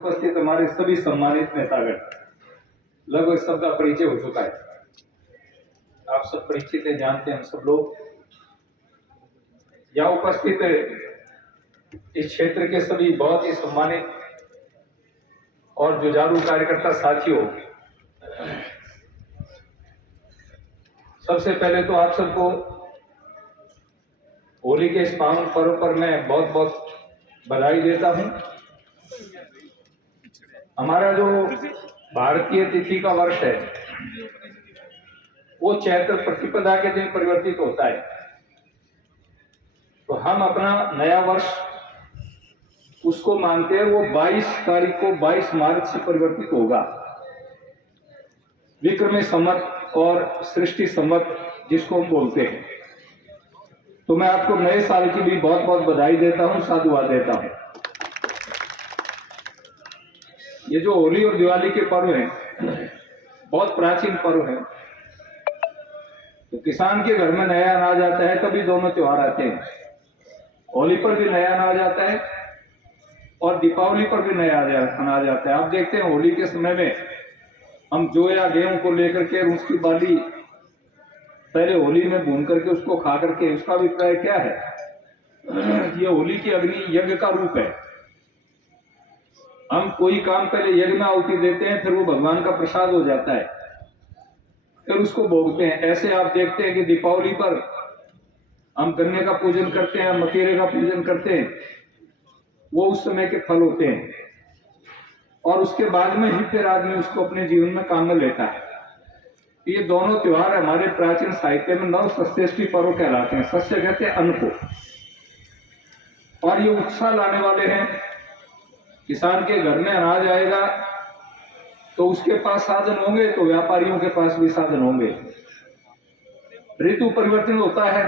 उपस्थित हमारे सभी सम्मानित नेतागण, लगभग सबका परिचय हो चुका है। आप सब परिचित हैं, जानते हैं हम सब लोग। यहाँ उपस्थित इस क्षेत्र के सभी बहुत ही सम्मानित और जुझारू कार्यकर्ता साथियों, सबसे पहले तो आप सबको होली के इस पावन पर्व पर मैं बहुत बहुत बधाई देता हूं। हमारा जो भारतीय तिथि का वर्ष है वो चैत्र प्रतिपदा के दिन परिवर्तित होता है, तो हम अपना नया वर्ष उसको मानते हैं। वो 22 तारीख को 22 मार्च से परिवर्तित होगा। विक्रमी संवत और सृष्टि संवत जिसको हम बोलते हैं। तो मैं आपको नए साल की भी बहुत बहुत बधाई देता हूं, साधुवाद देता हूं। ये जो होली और दिवाली के पर्व हैं बहुत प्राचीन पर्व है। तो किसान के घर में नया अनाज आता है तभी दोनों त्योहार आते हैं। होली पर भी नया अनाज आता है और दीपावली पर भी नया अनाज आता है। आप देखते हैं होली के समय में हम जो या गेहूं को लेकर के उसकी बाली पहले होली में भून करके उसको खा करके, उसका अभिप्राय क्या है? ये होली की अग्नि यज्ञ का रूप है। हम कोई काम पहले यज्ञ में आहुति देते हैं, फिर वो भगवान का प्रसाद हो जाता है, फिर उसको भोगते हैं। ऐसे आप देखते हैं कि दीपावली पर हम गन्ने का पूजन करते हैं, मतीरे का पूजन करते हैं, वो उस समय के फल होते हैं और उसके बाद में ही फिर आदमी उसको अपने जीवन में काम में लेता है। ये दोनों त्योहार हमारे प्राचीन साहित्य में नव सस्येष्टि पर्व कहलाते हैं। सस्य कहते हैं अन्न को, और ये उत्साह लाने वाले हैं। किसान के घर में अनाज आएगा तो उसके पास साधन होंगे, तो व्यापारियों के पास भी साधन होंगे। ऋतु परिवर्तन होता है,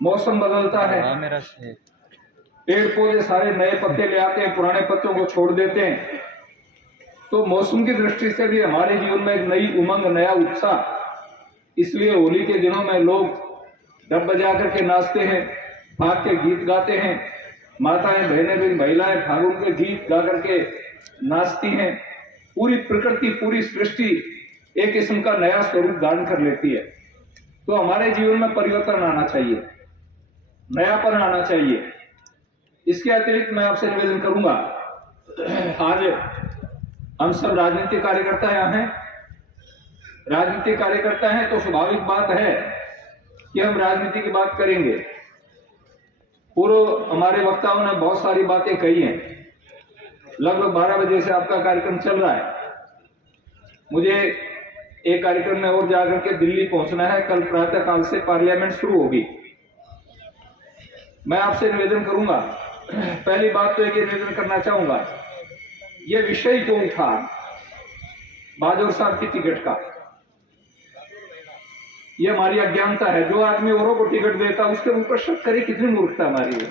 मौसम बदलता है, पेड़ पौधे सारे नए पत्ते ले आते हैं, पुराने पत्तों को छोड़ देते हैं। तो मौसम की दृष्टि से भी हमारे जीवन में एक नई उमंग, नया उत्साह। इसलिए होली के दिनों में लोग डब बजा करके नाचते हैं, फाग के गीत गाते हैं। माताएं, बहनें भी, महिलाएं फागुन के गीत गा करके नाचती हैं। पूरी प्रकृति, पूरी सृष्टि एक किस्म का नया स्वरूप धारण कर लेती है। तो हमारे जीवन में परिवर्तन आना चाहिए, नयापन आना चाहिए। इसके अतिरिक्त मैं आपसे निवेदन करूंगा, आज हम सब राजनीतिक कार्यकर्ता यहाँ हैं। राजनीतिक कार्यकर्ता हैं तो स्वाभाविक बात है कि हम राजनीति की बात करेंगे। पूर्व हमारे वक्ताओं ने बहुत सारी बातें कही हैं। लगभग 12 बजे से आपका कार्यक्रम चल रहा है। मुझे एक कार्यक्रम में और जाकर के दिल्ली पहुंचना है। कल प्रातः काल से पार्लियामेंट शुरू होगी। मैं आपसे निवेदन करूंगा, पहली बात तो एक निवेदन करना चाहूंगा, ये विषय क्यों उठा बाजोर साहब की टिकट का? ये हमारी अज्ञानता है। जो आदमी औरों को टिकट देता उसके ऊपर शक करे, कितनी मूर्खता हमारी है।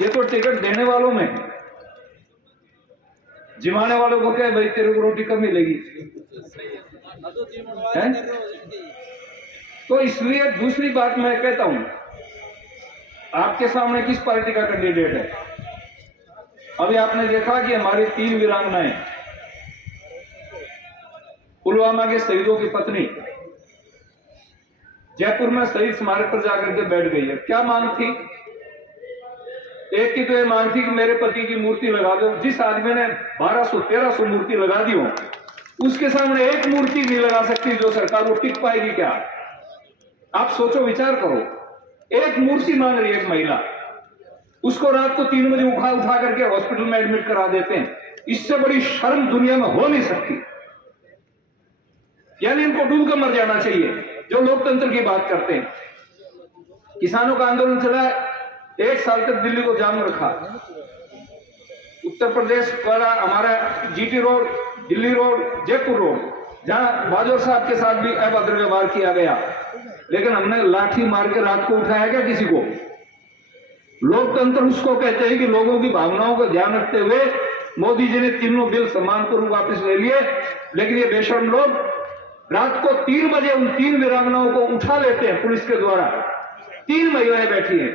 ये तो टिकट देने वालों में है, जिमाने वालों को क्या है, भाई तेरे को रोटी कम मिलेगी है? तो इसलिए दूसरी बात मैं कहता हूं, आपके सामने किस पार्टी का कैंडिडेट है? अभी आपने देखा कि हमारी 3 वीरांगनाएं, पुलवामा के शहीदों की पत्नी जयपुर में शहीद स्मारक पर जाकर के बैठ गई है। क्या मांग थी? एक की तो ये मांग थी कि मेरे पति की मूर्ति लगा दो। जिस आदमी ने 1200-1300 मूर्ति लगा दी हो, उसके सामने एक मूर्ति नहीं लगा सकती जो सरकार वो टिक पाएगी क्या? आप सोचो, विचार करो। एक मूर्ति मांग रही है एक महिला, उसको रात को 3 बजे उठा करके हॉस्पिटल में एडमिट करा देते हैं। इससे बड़ी शर्म दुनिया में हो नहीं सकती। यानी इनको डूब कर मर जाना चाहिए जो लोकतंत्र की बात करते हैं। किसानों का आंदोलन चला, 1 साल तक दिल्ली को जाम रखा। उत्तर प्रदेश द्वारा हमारा GT road, Delhi road, Jaipur road, जहां बाजोर साहब के साथ भी अभद्र व्यवहार किया गया, लेकिन हमने लाठी मार के रात को उठाया क्या किसी को? लोकतंत्र उसको कहते हैं कि लोगों की भावनाओं का ध्यान रखते हुए मोदी जी ने तीनों बिल सम्मानपूर्वक वापस ले लिए, लेकिन ये बेशर्म लोग रात को 3 बजे उन 3 वीरांगनाओं को उठा लेते हैं पुलिस के द्वारा। 3 महिलाएं बैठी हैं,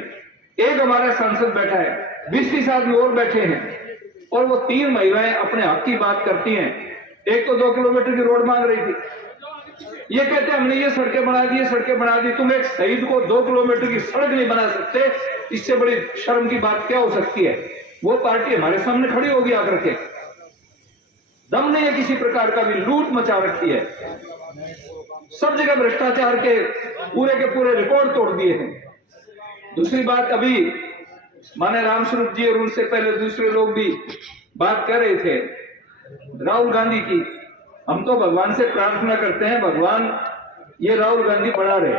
एक हमारा सांसद बैठा है, 20-30 आदमी और बैठे हैं और वो 3 महिलाएं अपने हक की बात करती हैं। एक तो 2 किलोमीटर की रोड मांग रही थी, ये कहते हमने ये सड़कें बना दी, सड़कें बना दी। तुम एक शहीद को 2 किलोमीटर की सड़क नहीं बना सकते, इससे बड़ी शर्म की बात क्या हो सकती है। वो पार्टी हमारे सामने खड़ी होगी आकर के, दम नहीं है किसी प्रकार का भी, लूट मचा रखी है, सब जगह भ्रष्टाचार के पूरे रिकॉर्ड तोड़ दिए हैं। दूसरी बात, अभी माने रामस्वरूप जी और उनसे पहले दूसरे लोग भी बात कर रहे थे राहुल गांधी की। हम तो भगवान से प्रार्थना करते हैं, भगवान ये राहुल गांधी बना रहे।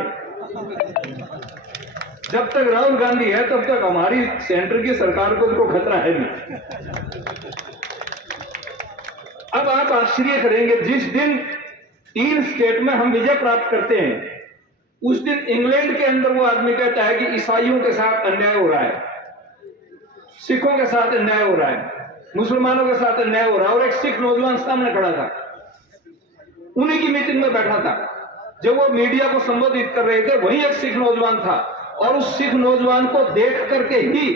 जब तक राहुल गांधी है तब तक हमारी सेंटर की सरकार को तो खतरा है नहीं। अब आप आश्चर्य करेंगे, जिस दिन 3 स्टेट में हम विजय प्राप्त करते हैं उस दिन इंग्लैंड के अंदर वो आदमी कहता है कि ईसाइयों के साथ अन्याय हो रहा है, सिखों के साथ अन्याय हो रहा है, मुसलमानों के साथ अन्याय हो रहा है। और एक सिख नौजवान सामने खड़ा था, उन्हीं की मीटिंग में बैठा था, जब वो मीडिया को संबोधित कर रहे थे वहीं एक सिख नौजवान था और उस सिख नौजवान को देख करके ही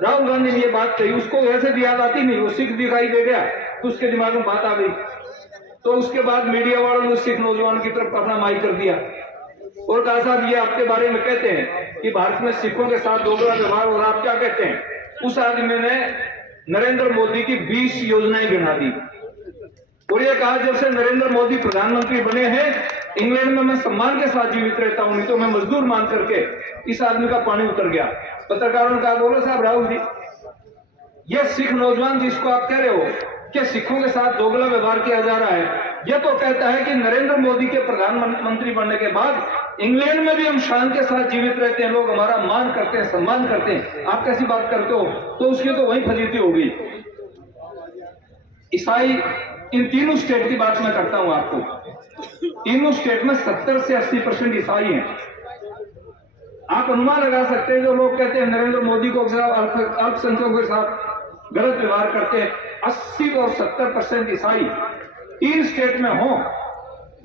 राहुल गांधी ने ये बात कही। उसको ऐसे भी याद आती नहीं, वो सिख दिखाई दे गया तो उसके दिमाग में बात आ गई, तो उसके बाद मीडिया वालों ने सिख नौजवान की तरफ अपना माइक कर दिया और कहा साहब ये आपके बारे में कहते हैं कि भारत में सिखों के साथ दोगला व्यवहार हो रहा, आप क्या कहते हैं। उस आदमी ने नरेंद्र मोदी की 20 योजनाएं गिना दी और ये कहा जब से नरेंद्र मोदी प्रधानमंत्री बने हैं इंग्लैंड में मैं सम्मान के साथ जीवित रहता हूं, नहीं तो मैं मजदूर मान करके। इस आदमी का पानी उतर गया। पत्रकारों ने कहा बोलो साहब राहुल जी, ये सिख नौजवान जिसको आप कह रहे हो कि सिखों के साथ दोगला व्यवहार किया जा रहा है, यह तो कहता है कि नरेंद्र मोदी के प्रधानमंत्री बनने के बाद इंग्लैंड में भी हम शान के साथ जीवित रहते हैं, लोग हमारा मान करते हैं, सम्मान करते हैं। आप कैसी बात करते हो? तो उसकी तो वही फजीती होगी। ईसाई, इन तीनों स्टेट की बात मैं करता हूं आपको, तीनों स्टेट में 70 से 80% ईसाई हैं। आप अनुमान लगा सकते हैं जो लोग कहते हैं नरेंद्र मोदी को अल्पसंख्यकों के साथ गलत व्यवहार करते हैं, 80 और 70% ईसाई 3 स्टेट में हो,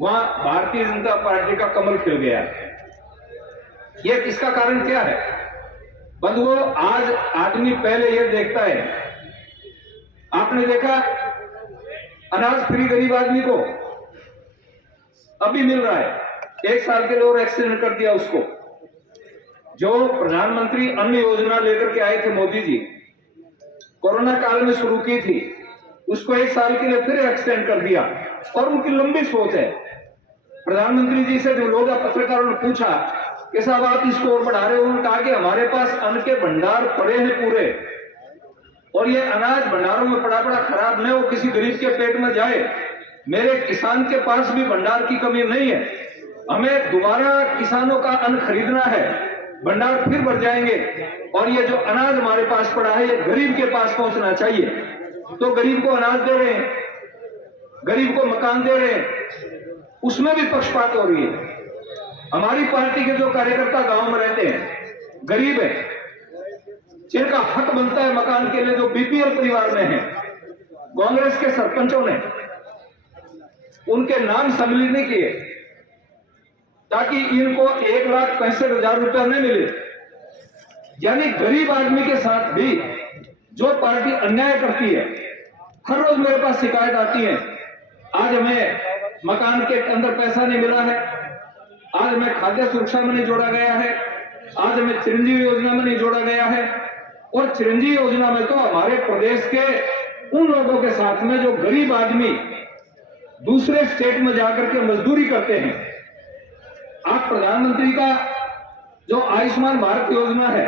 वहां भारतीय जनता पार्टी का कमल खिल गया है। यह किसका कारण क्या है बंधुओं? आज आदमी पहले यह देखता है, आपने देखा अनाज फ्री गरीब आदमी को अभी मिल रहा है, 1 साल के लिए और एक्सटेंड कर दिया उसको। जो प्रधानमंत्री अन्न योजना लेकर के आए थे मोदी जी, कोरोना काल में शुरू की थी, उसको 1 साल के लिए फिर एक्सटेंड कर दिया। और उनकी लंबी सोच है। प्रधानमंत्री जी से जो लोग पत्रकारों ने पूछा कि साहब आप इसको और बढ़ा रहे हो, उन्होंने कहा कि हमारे पास अन्न के भंडार पड़े हैं पूरे, और ये अनाज भंडारों में पड़ा खराब न हो, किसी गरीब के पेट में जाए। मेरे किसान के पास भी भंडार की कमी नहीं है, हमें दोबारा किसानों का अन्न खरीदना है, भंडार फिर बढ़ जाएंगे, और ये जो अनाज हमारे पास पड़ा है ये गरीब के पास पहुंचना चाहिए। तो गरीब को अनाज दे रहे हैं, गरीब को मकान दे रहे हैं, उसमें भी पक्षपात हो रही है। हमारी पार्टी के जो कार्यकर्ता गांव में रहते हैं, गरीब है, जिनका हक बनता है मकान के लिए, जो बीपीएल परिवार में है, कांग्रेस के सरपंचों ने उनके नाम सम्मिलित नहीं किए ताकि इनको 1,65,000 रुपया नहीं मिले। यानी गरीब आदमी के साथ भी जो पार्टी अन्याय करती है, हर रोज मेरे पास शिकायत आती है, आज हमें मकान के अंदर पैसा नहीं मिला है, आज हमें खाद्य सुरक्षा में नहीं जोड़ा गया है, आज हमें चिरंजीवी योजना में नहीं जोड़ा गया है। और चिरंजीवी योजना में तो हमारे प्रदेश के उन लोगों के साथ में जो गरीब आदमी दूसरे स्टेट में जाकर के मजदूरी करते हैं। आप प्रधानमंत्री का जो आयुष्मान भारत योजना है,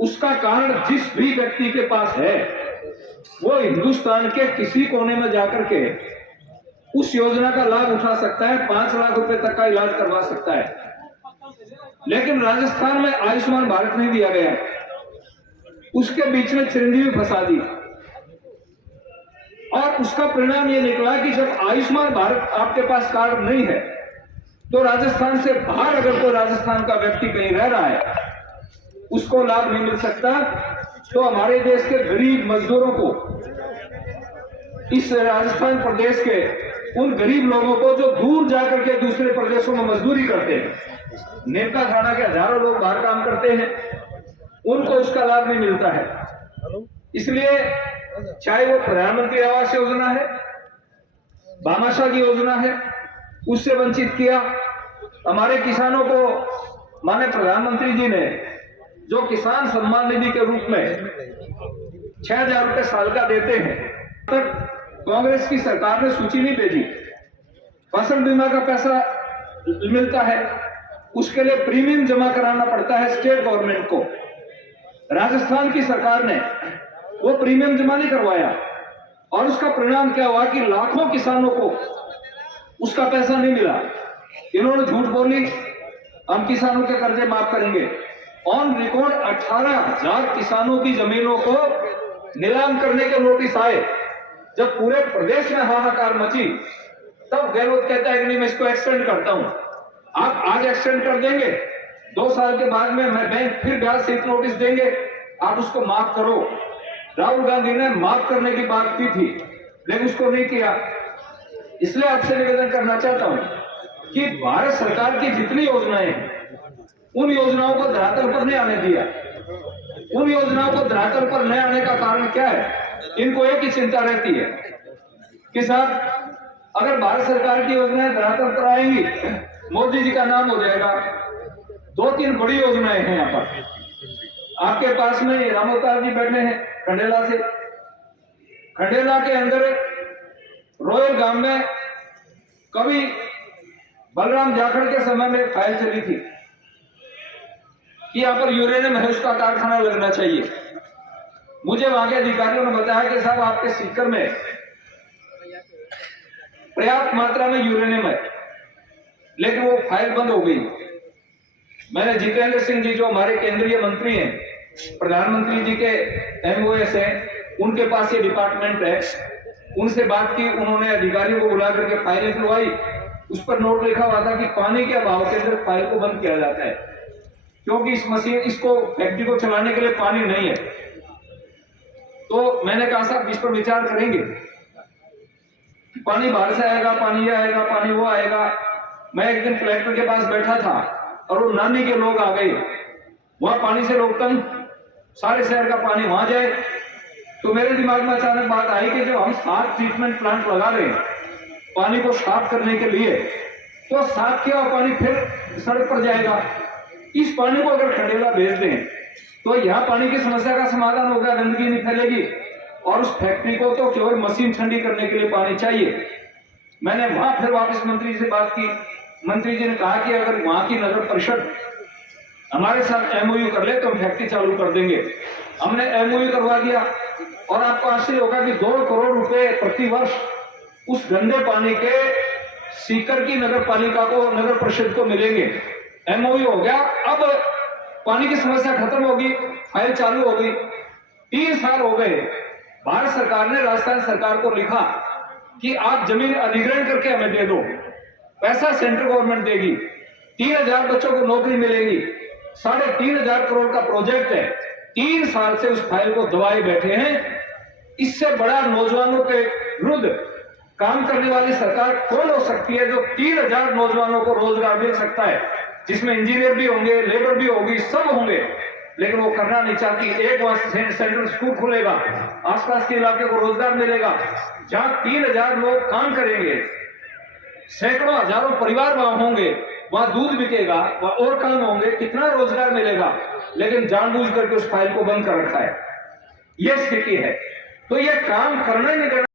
उसका कारण जिस भी व्यक्ति के पास है वो हिंदुस्तान के किसी कोने में जाकर के उस योजना का लाभ उठा सकता है, 5 लाख रुपए तक का इलाज करवा सकता है। लेकिन राजस्थान में आयुष्मान भारत नहीं दिया गया, उसके बीच में चिरंजीवी फंसा दी, और उसका परिणाम यह निकला कि जब आयुष्मान भारत आपके पास कार्ड नहीं है तो राजस्थान से बाहर अगर कोई राजस्थान का व्यक्ति कहीं रह रहा है उसको लाभ नहीं मिल सकता। तो हमारे देश के गरीब मजदूरों को, इस राजस्थान प्रदेश के उन गरीब लोगों को जो दूर जाकर के दूसरे प्रदेशों में मजदूरी करते हैं, नेमका थाना के हजारों लोग बाहर काम करते हैं, उनको उसका लाभ नहीं मिलता है। इसलिए चाहे वो प्रधानमंत्री आवास योजना है, भामाशाह की योजना है, उससे वंचित किया। हमारे किसानों को माननीय प्रधानमंत्री जी ने जो किसान सम्मान निधि के रूप में 6,000 रुपए साल का देते हैं, तक कांग्रेस की सरकार ने सूची नहीं भेजी। फसल बीमा का पैसा मिलता है, उसके लिए प्रीमियम जमा कराना पड़ता है स्टेट गवर्नमेंट को। राजस्थान की सरकार ने वो प्रीमियम जमा नहीं करवाया और उसका परिणाम क्या हुआ कि लाखों किसानों को उसका पैसा नहीं मिला। इन्होंने झूठ बोली, हम किसानों के कर्जे माफ करेंगे। ऑन रिकॉर्ड 18,000 किसानों की जमीनों को नीलाम करने के नोटिस आए। जब पूरे प्रदेश में हाहाकार मची, तब गहलोत कहता है कि नहीं, मैं इसको एक्सटेंड करता हूं। आप आज एक्सटेंड कर देंगे, 2 साल के बाद में मैं बैंक फिर ब्याज सहित नोटिस देंगे, आप उसको माफ करो। राहुल गांधी ने माफ करने की बात की थी, लेकिन उसको नहीं किया। इसलिए आपसे निवेदन करना चाहता हूं कि भारत सरकार की जितनी योजनाएं हैं, उन योजनाओं को धरातल पर नहीं आने दिया। उन योजनाओं को धरातल पर नहीं आने का कारण क्या है? इनको एक ही चिंता रहती है कि साहब अगर भारत सरकार की योजनाएं धरातल पर आएंगी, मोदी जी का नाम हो जाएगा। 2-3 बड़ी योजनाएं हैं यहाँ पर। आपके पास में रामोतार जी बैठे हैं खंडेला से। खंडेला के अंदर रोयल गांव में कभी बलराम जाखड़ के समय में एक फाइल चली थी कि यहाँ पर यूरेनियम है, उसका कारखाना लगना चाहिए। मुझे वहां के अधिकारियों ने बताया कि साहब आपके सीकर में पर्याप्त मात्रा में यूरेनियम है, लेकिन वो फाइल बंद हो गई। मैंने जितेंद्र सिंह जी जो हमारे केंद्रीय मंत्री हैं, प्रधानमंत्री जी के एमओएस हैं, उनके पास ये डिपार्टमेंट है, उनसे बात की। उन्होंने अधिकारियों को बुला करके फाइल निकलवाई। उस पर नोट लिखा हुआ था कि पानी के अभाव के अंदर फाइल को बंद किया जाता है, क्योंकि इसको फैक्ट्री को चलाने के लिए पानी नहीं है। तो मैंने कहा साहब इस पर विचार करेंगे। पानी बाहर से आएगा, पानी ये आएगा, पानी वो आएगा। मैं एक दिन कलेक्टर के पास बैठा था और वो नानी के लोग आ गए, वहां पानी से रोकतन सारे शहर का पानी वहां जाए। तो मेरे दिमाग में अचानक बात आई कि जो हम 7 ट्रीटमेंट प्लांट लगा रहे हैं पानी को साफ करने के लिए, तो साफ किया हुआ पानी फिर सड़क पर जाएगा। इस पानी को अगर खंडेला भेज दें तो यहाँ पानी की समस्या का समाधान होगा, गंदगी नहीं फैलेगी। और उस फैक्ट्री को तो केवल मशीन ठंडी करने के लिए पानी चाहिए। मैंने वहां फिर वापस मंत्री से बात की। मंत्री जी ने कहा कि अगर वहां की नगर परिषद हमारे साथ एमओयू कर ले तो हम फैक्ट्री चालू कर देंगे। हमने एमओयू करवा दिया और आपको आश्चर्य होगा कि 2 करोड़ रुपए प्रति वर्ष उस गंदे पानी के सीकर की नगर पालिका को, नगर परिषद को मिलेंगे। एमओयू हो गया, अब पानी की समस्या खत्म होगी, फाइल चालू होगी। 3 साल हो गए, भारत सरकार ने राजस्थान सरकार को लिखा कि आप जमीन अधिग्रहण करके हमें दे दो, पैसा सेंट्रल गवर्नमेंट देगी, 3,000 बच्चों को नौकरी मिलेगी, 3,500 करोड़ का प्रोजेक्ट है। 3 साल से उस फाइल को दबाए बैठे हैं। इससे बड़ा नौजवानों के विरुद्ध काम करने वाली सरकार कौन हो सकती है जो 3,000 नौजवानों को रोजगार मिल सकता है, जिसमें इंजीनियर भी होंगे, लेबर भी होगी, सब होंगे, लेकिन वो करना नहीं चाहती। एक वहां सेंट्रल स्कूल खुलेगा, आसपास के इलाके को रोजगार मिलेगा, जहां 3,000 लोग काम करेंगे, सैकड़ों हजारों परिवार वहां होंगे, वहां दूध बिकेगा, वहां और काम होंगे, कितना रोजगार मिलेगा। लेकिन जानबूझ करके उस फाइल को बंद कर रखा है। यह स्थिति है। तो यह काम करने नहीं